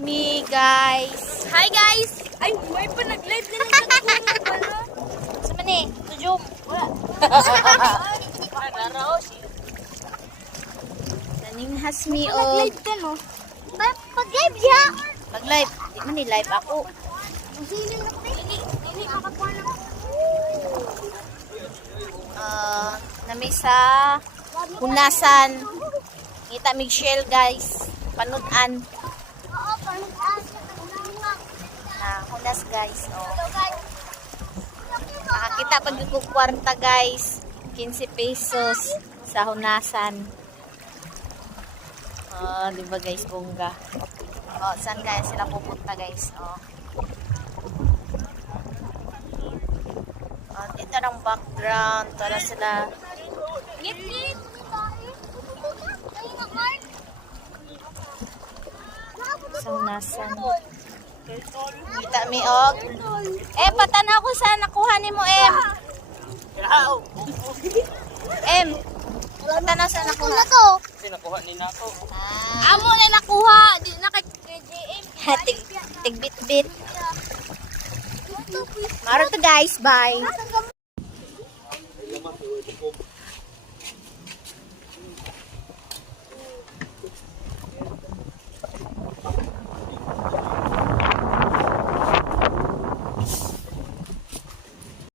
Me guys. Hi guys! Ay, may pa nag-live na lang sa pala. Sa man eh, tujong. Wala. Naning hasmi o Nag-live ka no? Pag-live ya! pag live. Di man ni live ako. Hindi makakuha ng... Nami sa hunasan. Ngita mig shell guys. Panudan Oo, pag-live. na hunas guys. Oh. Nakakita pag yung kwarta guys. 15 pesos sa hunasan. Oh, di ba guys, bongga. Oh, saan kaya sila pupunta guys? Oh. Oh, ito ng background. Tara sila. Ngit-ngit! Sa hunasan. Kita mi og. Patanaw ko saan nakuha ni mo, Patanaw saan nakuha. Kasi nakuha ni nato. Amo na nakuha! Di na kay JM. Tigbit-bit. Maro to guys, bye.